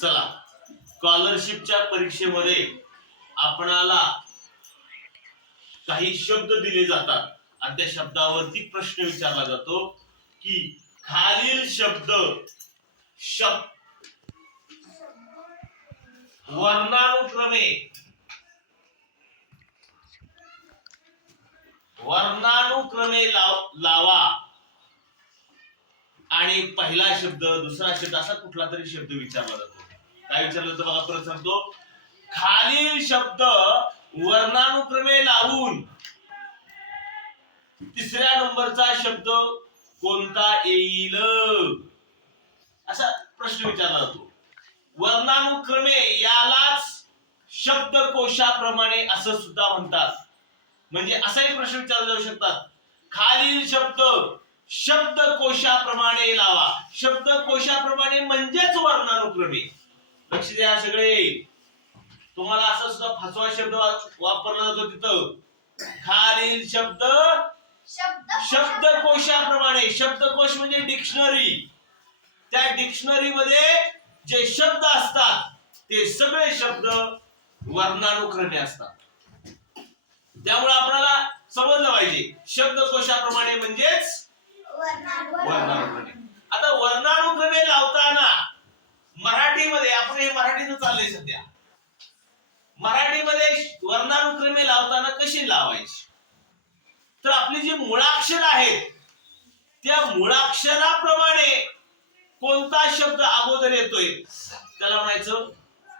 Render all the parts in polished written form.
चला, स्कॉलरशिपच्या परीक्षेमध्ये आपणाला काही शब्द दिले जातात आणि त्या शब्दावरती प्रश्न विचारला जातो की खालील शब्द वर्णानुक्रमे लावा आणि पहिला शब्द दुसरा शब्द असा कुठला तरी शब्द विचारला जातो. काय विचारलं जातं बघा, परत सांगतो. खालील शब्द वर्णानुक्रमे लावून तिसऱ्या नंबरचा शब्द कोणता येईल असा प्रश्न विचारला जातो. वर्णानुक्रमे यालाच शब्दकोशाप्रमाणे असं सुद्धा म्हणतात. म्हणजे असाही प्रश्न विचारले जाऊ शकतात. खालील शब्द शब्दकोशाप्रमाणे लावा. शब्दकोशाप्रमाणे म्हणजेच वर्णानुक्रमे. लक्ष द्या सगळे. तुम्हाला असं सुद्धा फसवा शब्द वापरला जातो तिथं. खालील शब्द शब्दकोशाप्रमाणे. शब्दकोश म्हणजे डिक्शनरी. त्या डिक्शनरी मध्ये जे शब्द असतात ते सगळे शब्द वर्णानुक्रमे असतात. त्यामुळे आपल्याला समजलं पाहिजे शब्दकोशाप्रमाणे म्हणजेच वर्णानुक्रमे. आता वर्णानुक्रमे लावताना मराठीमध्ये, आपण हे मराठीतून चाललंय सध्या, मराठीमध्ये वर्णानुक्रमे लावताना कशी लावायची, तर आपली जी मुळाक्षर आहेत त्या मुळाक्षराप्रमाणे कोणता शब्द अगोदर येतोय त्याला म्हणायचं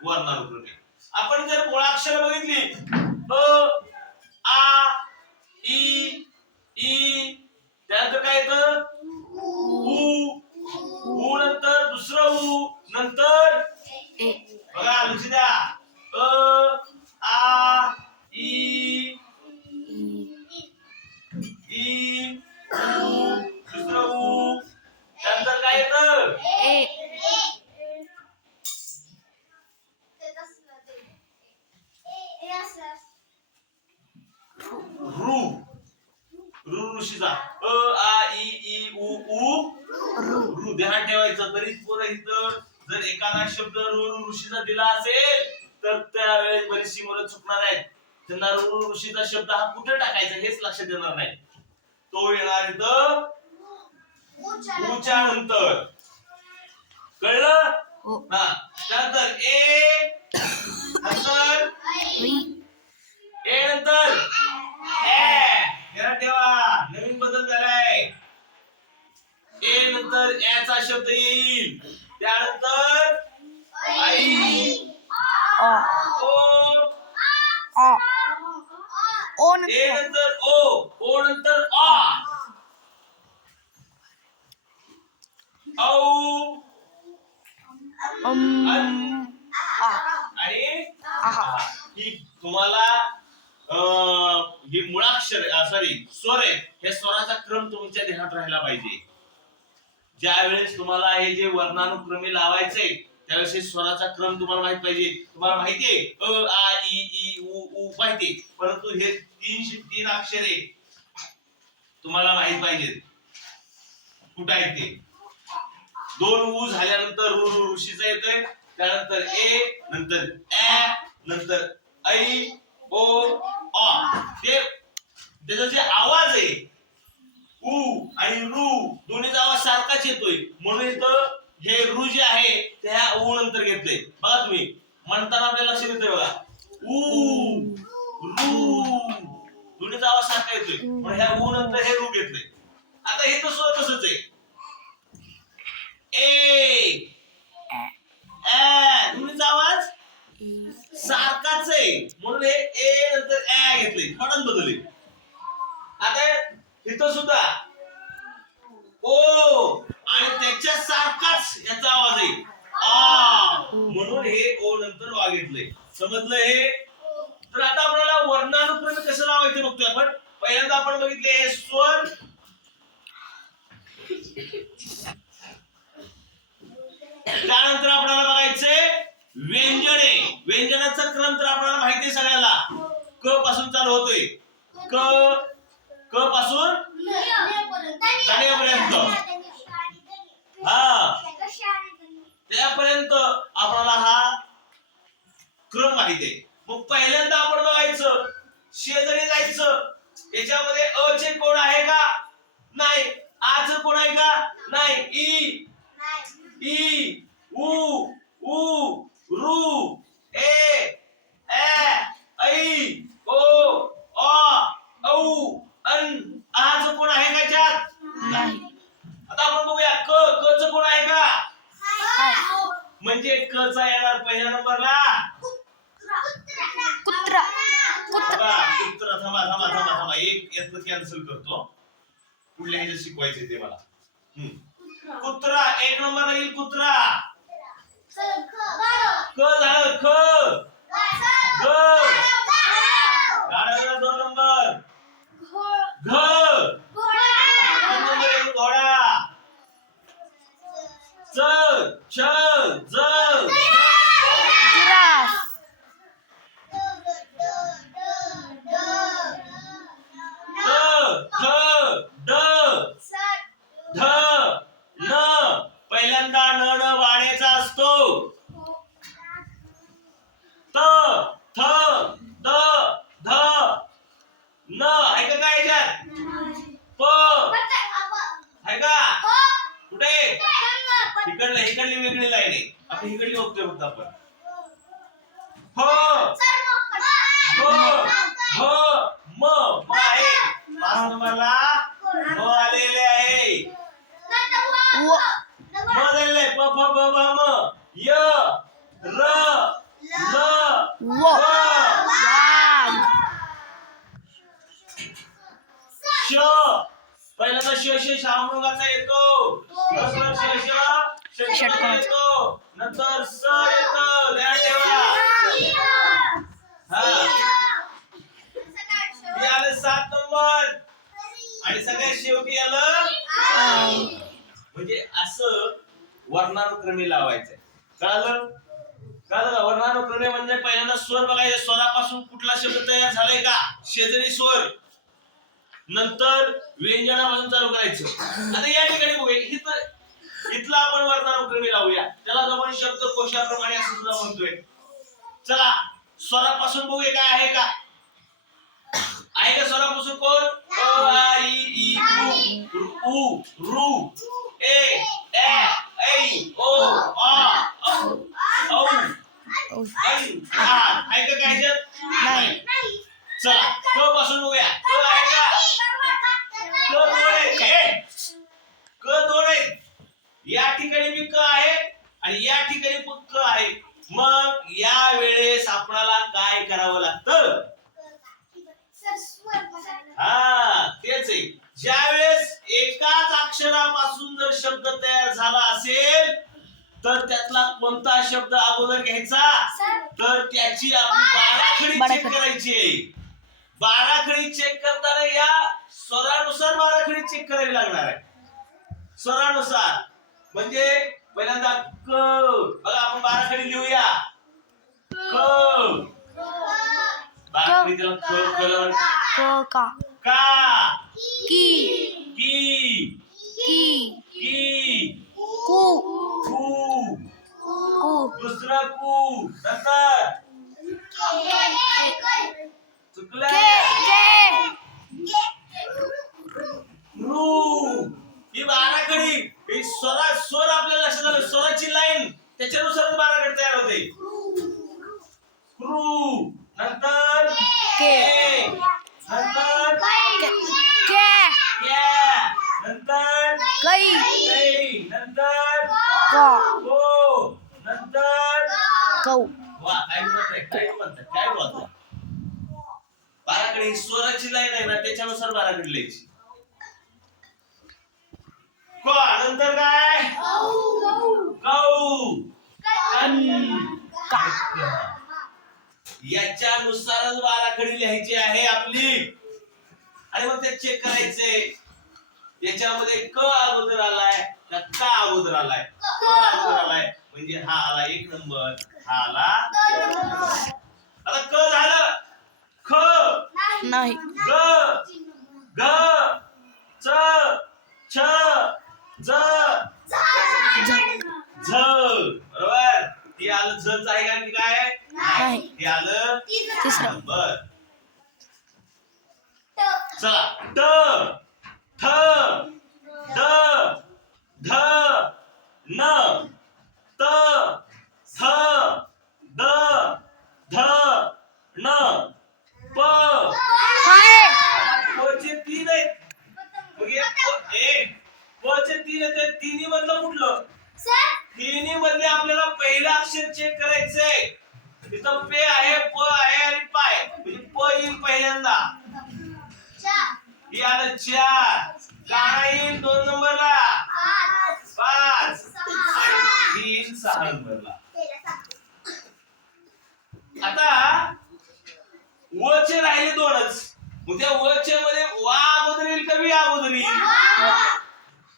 वर्णानुक्रमे. आपण जर मुळाक्षर बघितली अ आ इ ई, त्यानंतर काय येतं उ, उ नंतर दुसरं उ, नंतर बघा लक्ष द्या अ आ इ ई उ, दुसरं उ, त्यानंतर काय येतं रू. रू ऋषीचा अ आ इ ई उ उ रू. ध्यान ठेवायचं. बरीच पोरं इथं जर एखादा शब्द रू ऋषीचा दिला असेल तर त्यावेळेस बरीचशी मुलं चुकणार आहेत. त्यांना रू ऋषीचा शब्द हा कुठे टाकायचा हेच लक्षात येणार नाही. तो येणार इथं उच्या नंतर. कळलं ना? त्यानंतर ए नंतर ए नंतर ठेवा. नवीन बदल झालाय. ए नंतर याचा शब्द येईल. त्यानंतर आई ओ ए नंतर ओ नंतर आ औ आणि ही तुम्हाला हे मुळाक्षर स्वर आहे. हे स्वराचा क्रम तुमच्या ध्यानात राहिला पाहिजे. ज्या वेळेस तुम्हाला हे जे वर्णानुक्रमे लावायचे त्यावेळेस हे स्वराचा क्रम तुम्हाला माहित पाहिजे. तुम्हाला माहितीये अ आ इ ई उ उ माहितीये, परंतु हे तीन अक्षरे तुम्हाला माहित पाहिजेत कुठे आहेत ते. दोन उ झाल्यानंतर रू ऋषीचा येतोय. त्यानंतर ए नंतर ऍ नंतर ऐ ओ आ. ते त्याचा जे आवाज आहे उ आणि रू दोन्हीचा आवाज सारखाच येतोय. म्हणून इथं हे रू जे आहे त्या उ नंतर घेतलंय. बघा तुम्ही म्हणताना आपल्याला लक्षात येतोय बघा उ रू दोन्हीचा आवाज सारखा येतोय. म्हणून ह्या उ नंतर हे रू घेतलंय. आता हे तर तसंच आहे. ए दोन्हीचा आवाज सारखाच आहे म्हणून हे ए नंतर ऍ घेतले. थोडाच बदलले. आता इथं सुद्धा ओ आणि त्याच्या सारखाच याचा आवाज आहे आ म्हणून हे ओ नंतर वा घेतलंय. समजलं हे? तर आता आपल्याला वर्णानुक्रमे कसं लावायचं बघतोय आपण. पहिल्यांदा आपण बघितले हे स्वर, त्यानंतर आपल्याला बघायचंय व्यंजने. व्यंजनाचा क्रम तर आपल्याला माहिती आहे सगळ्याला. क पासून चालू होतोय. क पासून तण्यापर्यंत. त्यापर्यंत आपल्याला हा क्रम माहिती आहे. मग पहिल्यांदा आपण बघायचं, शेजारी जायचं. याच्यामध्ये अ चे कोण आहे का? नाही. आ चे कोण आहे का? नाही. ई ई उ ऊ रू ए ऐ ओ औ अन. आ चं कोण आहे का याच्यात? नाही. आता आपण बघूया क. क चं कोण आहे का? म्हणजे क चा येणार पहिल्या नंबरला कुत्रा. कुत्रा. थांबा थांबा थांबा थांबा, एक यातलं कॅन्सल करतो. पुढल्या ह्याच्यात शिकवायचे ते मला. कुत्रा एक नंबर येईल. कुत्रा. क झालं. ख. ग. गाड्याला 2 नंबर. घ. 3 नंबर येईल. घोडा. च. छ. ज. जिराफ. पहिल्यांदा न वाढायचा असतो. त थ द ध न आहे का काय याच्यात? प आहे का? कुठे? इकडली वेगळी लाईन आहे. आपण इकडली बघतोय फक्त आपण. ह म आहे. 5 नंबरला म आलेले आहे. म झालेले आहे. प फ ब भ म य र ल व श. पहिल्यांदा श शामृगाचा येतो. नंतर ष येतो. नंतर स येतो. ध्यान ठेवा. हे आलं 7 नंबर आणि सगळ्यात शेवटी आलं. म्हणजे असं वर्णानुक्रमे लावायचंय. कळलं? वर्णानुक्रमे म्हणजे पहिल्यांदा स्वर बघायचे. स्वरापासून कुठला शब्द तयार झालाय का? शेजारी स्वर. नंतर व्यंजनापासून चालू करायचं. आता या ठिकाणी बघूया, इथला आपण वर्णानुक्रमे लावूया. त्याला आपण शब्दकोशाप्रमाणे असं सुद्धा म्हणतोय. चला स्वरापासून बघूया काय आहे का? आहे का स्वरापासून कोण? अ आ इ उ रू ए ऐ ओ औ अन. आहे का काय याच्यात? नाही. चला क पासून बघूया. क आहे का? क दोन आहे. या ठिकाणी बी क आहे आणि या ठिकाणी पण क आहे. मग या वेळेस आपल्याला काय करावं लागतं? तेच आहे. ज्या वेळेस एकाच अक्षरापासून जर शब्द तयार झाला असेल तर त्यातला कोणता शब्द अगोदर घ्यायचा, तर त्याची आपली बाराखडी चेक करायची. बाराखडी चेक करताना या स्वरानुसार बाराखडी चेक करावी लागणार आहे. स्वरानुसार म्हणजे पहिल्यांदा क. बघा आपण बाराखडी लिहूया. क. बाराखडी त्याला क का का की की की की कू कू कू दुसरा कू. नंतर चुकलं. रू. ही बाराखडी. ही स्वर आपल्याला लक्षात आलं. स्वराची लाईन त्याच्यानुसार बाराखडी तयार होते. क्रू. नंतर के. नंतर नंतर नंतर नंतर काय बोलताय? बाराखडी स्वराची लाईन आहे ना, त्याच्यानुसार बाराखडी लिहायची. नंतर काय? गौ. याच्यानुसारच बाराखडी लिहायची आहे आपली. आणि मग ते चेक करायचंय याच्यामध्ये क अगोदर आलाय का का अगोदर आलाय. क अगोदर आलाय म्हणजे हा आला 1 नंबर, हा आला 2 नंबर. आता क झालं. ख नाही. ग ग च छ ज झ. बरोबर. हे आलं झच आहे का की काय नाही. हे आलं तिसरं. बर चला ट ठ ड ध न त थ द ध न प पचे तीन आहेत मग हे पचे तीन आहेत तिन्ही मधलं कुठलं तिन्ही मध्ये आपल्याला पहिलं अक्षर चेक करायचंय तिथं पे आहे प आहे आणि पाय म्हणजे प येईल पहिल्यांदा हे आलं 4 काळा येईल 2 नंबरला 5 आणि 3 6 नंबरला आता व चे राहिले 2च मग त्या व चे मध्ये वा अगोदर येईल कमी अगोदर येईल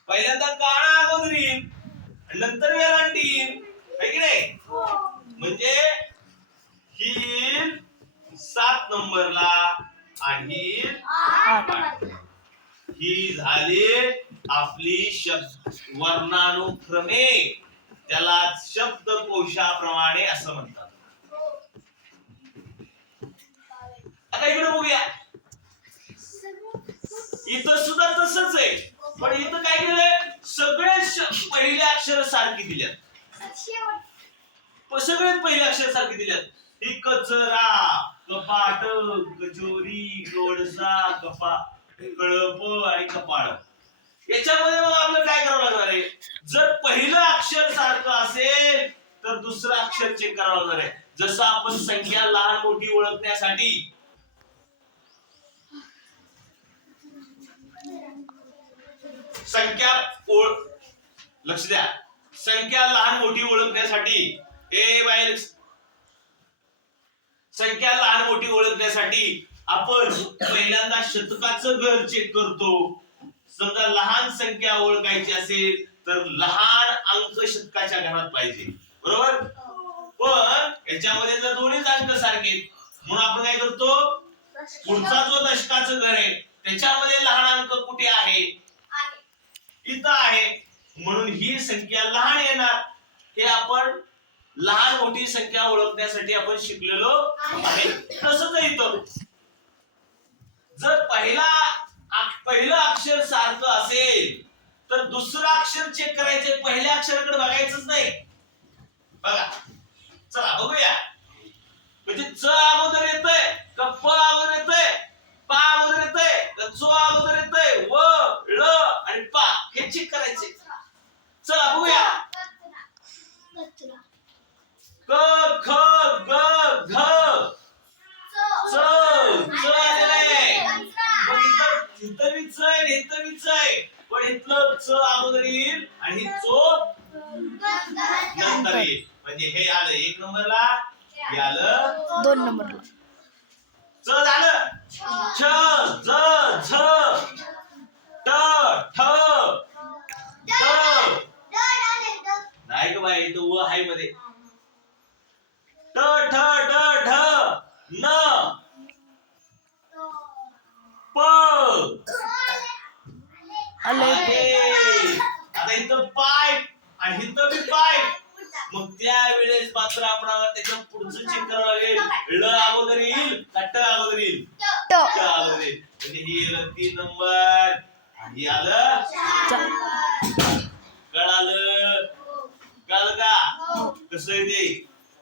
पहिल्यांदा काळा अगोदर येईल नंतर वेलांटी येईल है की नाही म्हणजे ही 7 नंबरला आणि ही झाली आपली वर्णानुक्रमे त्याला शब्दकोशाप्रमाणे असं म्हणतात. आता इकडे बघूया इथं सुद्धा तसंच आहे पण इथं काय केलंय सगळे पहिले अक्षर सारखी दिल्यात सगळे पहिले अक्षर सारखी दिल्यात ही कचरा कपाट कचोरी गोडसा कळप आणि कपाळ याच्यामध्ये मग आपलं काय करावं लागणार आहे जर पहिलं अक्षर सारखं असेल तर दुसरं अक्षर चेक करावं लागणार आहे जसं आपण संख्या लहान मोठी ओळखण्यासाठी लक्ष द्या संख्या लहान मोठी ओळखण्यासाठी संख्या लहान मोठी ओळखण्यासाठी आपण पहिल्यांदा शतकाचं घर चेक करतो समजा लहान संख्या ओळखायची असेल तर लहान अंक शतकाच्या घरात पाहिजे बरोबर पण याच्यामध्ये जर दोन्ही अंक सारखे म्हणून आपण काय करतो पुढचा जो दशकाचं घर आहे त्याच्यामध्ये लहान अंक कुठे आहे इथं आहे म्हणून ही संख्या लहान येणार हे आपण लहान मोठी संख्या ओळखण्यासाठी आपण शिकलेलो आहे तसंच इथं जर पहिलं अक्षर सारखं असेल तर दुसरं अक्षर चेक करायचे पहिल्या अक्षराकडे बघायचंच नाही बघा चला बघूया म्हणजे च अगोदर येतंय का प अगोदर येतंय पा अगोदर येतंय का चो अगोदर येतंय व ळ आणि पा हे चेक करायचे चला बघूया क ख ग घ च च आलेलं आहे मग इथं बी च आहे इथं बी च आहे पण इथलं च अगोदर येईल आणि चो नंतर येईल म्हणजे हे आलं 1 नंबरला हे आलं 2 नंबरला च झालं छ ज झ ट ठ ड नाही का बाई तो व हाय मध्ये ट ठ ड ढ न प आता इथं पाय आणि इथं बी पाय मग त्यावेळेस मात्र आपल्याला त्याच्या पुढचं चेक करावं लागेल ळ अगोदर येईल का ट अगोदर येईल ट अगोदर येईल म्हणजे ही येईल 3 नंबर आणि आलं कळालं का कसं येते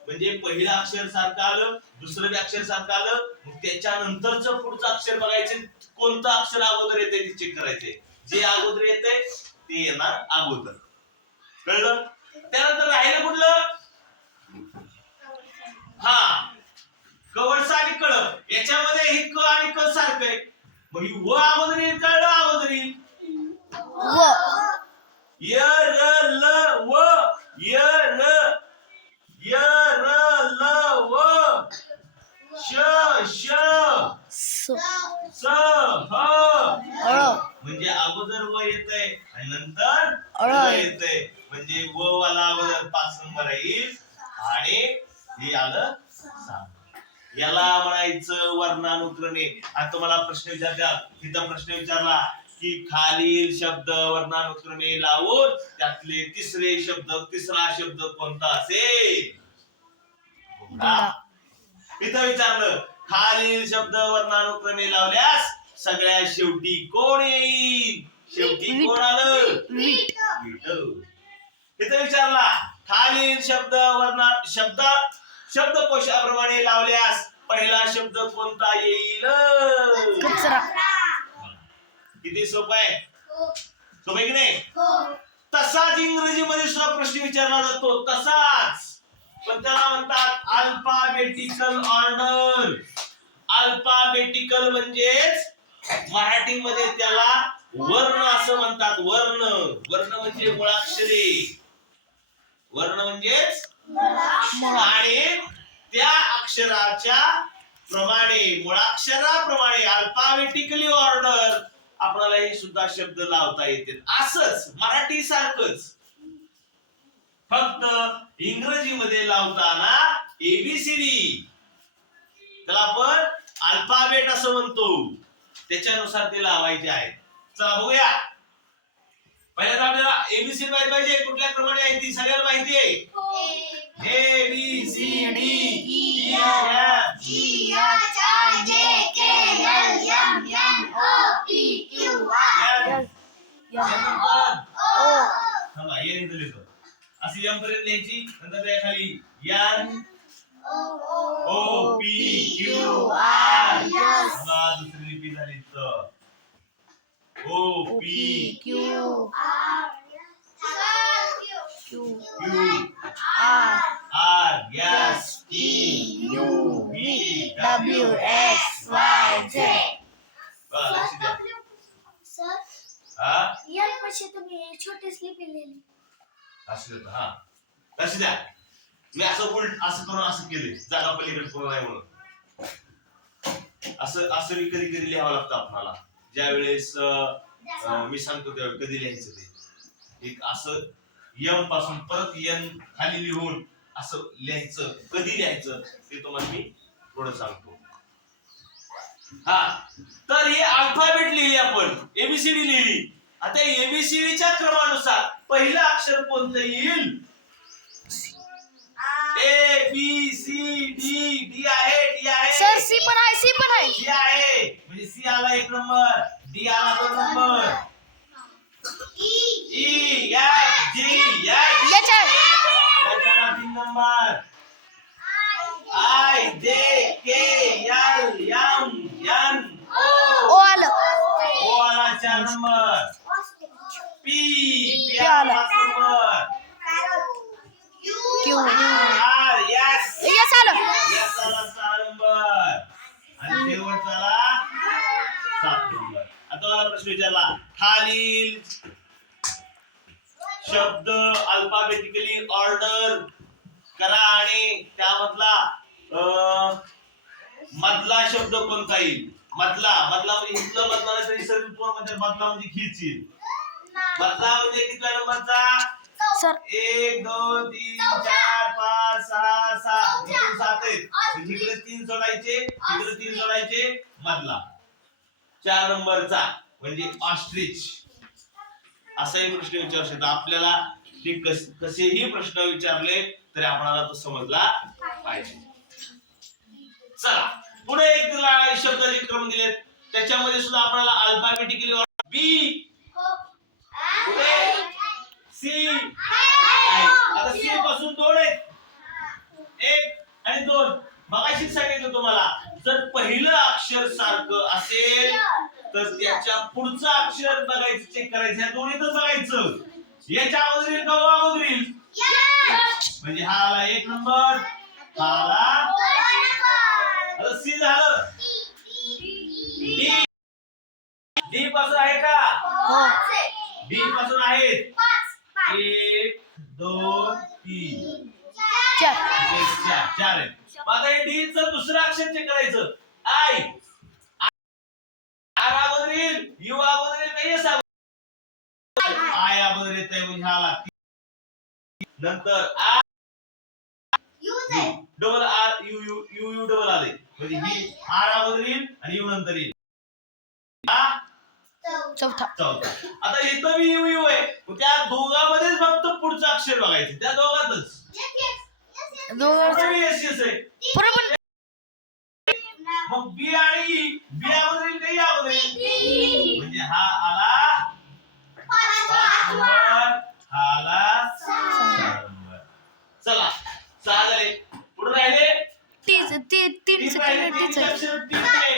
म्हणजे पहिलं अक्षर सारखं आलं दुसरं अक्षर सारखं आलं मग त्याच्यानंतरचं पुढचं अक्षर बघायचे कोणतं अक्षर अगोदर येते ते चेक करायचे जे अगोदर येते ते येणार अगोदर कळलं त्यानंतर राहिलं कुठलं हा कवळसा आणि कळप याच्यामध्ये हे क आणि क सारखं आहे मग ही व अगोदर येईल का ळ अगोदर येईल व य र ल व य र ल व श श स ह म्हणजे अगोदर व येतंय आणि नंतर ळ येतंय म्हणजे व वाला अगोदर 5 नंबर येईल आणि हे आलं 6 याला म्हणायचं वर्णानुक्रमे. आता तुम्हाला प्रश्न विचारतात तिथं प्रश्न विचारला की खालील शब्द वर्णानुक्रमे लावून त्यातले तिसरा शब्द कोणता असेल हा. इथं विचारलं खालील शब्द वर्णानुक्रमे लावल्यास सगळ्यात शेवटी कोण येईल? शेवटी कोण आलं? वीट. इथं विचारला खालील शब्दकोशाप्रमाणे लावल्यास पहिला शब्द कोणता येईल? कचरा. किती सोपं आहे? सोपं आहे की नाही? तसाच इंग्रजीमध्ये सुद्धा प्रश्न विचारला जातो, तसाच, पण त्याला म्हणतात अल्फाबेटिकल ऑर्डर. अल्फाबेटिकल म्हणजेच मराठीमध्ये त्याला वर्ण असं म्हणतात. वर्ण. वर्ण म्हणजे मुळाक्षरे. वर्ण म्हणजेच आणि त्या अक्षराच्या प्रमाणे, मुळाक्षराप्रमाणे अल्फाबेटिकली ऑर्डर आपल्याला हे सुद्धा शब्द लावता येते. असंच मराठी सारखंच, फक्त इंग्रजीमध्ये लावताना एबीसीडी, त्याला आपण अल्फाबेट असं म्हणतो, त्याच्यानुसार ते लावायचे आहे. चला बघूया. पहिल्यांदा आपल्याला एबीसीडी माहिती पाहिजे. कुठल्या क्रमाने आहे ती सगळ्यांना माहिती आहे. A B C D E F G H I J K L M N O P Q R S O. थांबा, ये इथं लिहितो. अशी एम पर्यंत लिहायची, नंतर त्या खाली N O P Q R S. दुसरी लिपी झाली तर O P Q Q R R S T U V W X Y Z. लक्ष द्या. सर हा या पैसे तुम्ही छोटे स्लिप लिहिली. असं देतो. हा लक्ष द्या. मी असं करून असं केले, जागा पलीकडे पूर्ण नाही म्हणून. असं मी कधी कधी लिहावं लागतं आपल्याला. ज्या वेळेस मी सांगतो त्यावेळी कधी लिहायचं ते. एक असं यम पासून परत यन खाली लिहून असं लिहायचं, कधी लिहायचं ते तुम्हाला मी थोडं सांगतो. हा, तर हे अल्फाबेट लिहिली आपण, एबीसीडी लिहिली. आता एबीसीडीच्या क्रमानुसार पहिलं अक्षर कोणतं येईल? A B C D. D आहे. सर C पण आहे. डी आहे, म्हणजे सी आला 1 नंबर, डी आला 2 नंबर, ई एफ जी एच याच्या याच्याला 3 नंबर, I J K L M N O आलं. ओ आला 4 नंबर, पी आला. आला 5 नंबर, Q आर एस S आलं. एस आला 6 नंबर आणि शेवटचा आला 7 नंबर. आता मला प्रश्न विचारला खालील शब्द अल्फाबेटिकली ऑर्डर करा आणि त्यामधला मधला शब्द कोणता येईल? मधला म्हणजे इथलं मधला नाही तरी सर्व मध्ये मधला म्हणजे खिच येईल. मधला म्हणजे कितव्या नंबरचा? सर 1 2 3 4 5 6 7 इकडे 7 आहेत. इकडे 3 जोडायचे, इकडे 3 जोडायचे, मधला 4 नंबरचा म्हणजे ऑस्ट्रिच. असाही प्रश्न विचारू शकतो आपल्याला. ते कसेही प्रश्न विचारले तरी आपल्याला तो समजला पाहिजे. चला पुढे एक शब्दाचे क्रम दिलेत, त्याच्यामध्ये सुद्धा आपल्याला अल्फाबेटिकली बी, पुढे सी आहे. आता सी पासून 2 आहेत, 1 आणि 2. मगाशीच सांगितलं तुम्हाला, जर पहिलं अक्षर सारखं असेल तर त्याच्या पुढचं अक्षर बघायचं, चेक करायचं. या दोन्हीतच बघायचं, याच्या अगोदर येईल का व अगोदर येईल. म्हणजे हा आला 1 नंबर, हा आला 2 नंबर. आता सी झालं. डी, डी पासून आहे का? हो. डी पासून आहेत 1 2 3 चार. 4 आहे. आता हे डी चं दुसरं अक्षर चेक करायचं. आय, आर अगोदर येईल, यू अगोदर येईल का? येस आय अगोदर येत आहे म्हणजे हा आला. नंतर R double R U U U U double आले म्हणजे ही आर अगोदर येईल आणि यू नंतर येईल. चौथा. आता इथं बी यू यू आहे, त्या दोघांमध्येच फक्त पुढचं अक्षर बघायचं, त्या दोघातच. कुठे येस येस आहे बरोबर. मग बी आणि बी अगोदर येईल काही अगोदर येईल म्हणजे हा आला 5 नंबर हा आला 6 नंबर. चला 6 झाले पुढे राहिले तीच ते 3 तीन राहिले सेकंड तीच आहे. अक्षर 3 आहे.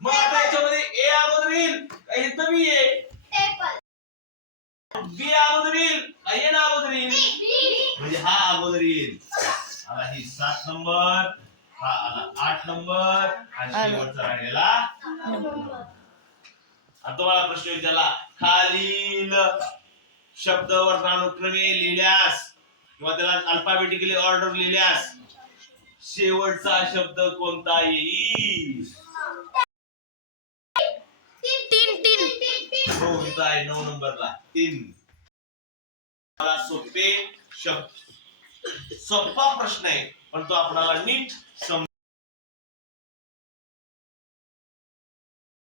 मग आता याच्यामध्ये ए अगोदर येईल का इथं बी आहे बी अगोदर येईल का एन अगोदर येईल म्हणजे हा अगोदर येईल. आला ही 7 नंबर हा आला 8 नंबर आणि शेवटचा राहिलेला. आता तुम्हाला प्रश्न विचारला खालील शब्द वर्णानुक्रमे लिहिल्यास किंवा त्याला अल्फाबेटिकली ऑर्डर लिहिल्यास शेवटचा शब्द कोणता येईल. 3 हो इथं आहे 9 नंबरला 3. मला सोपे शब्द सोपा प्रश्न आहे पण तो आपल्याला नीट समज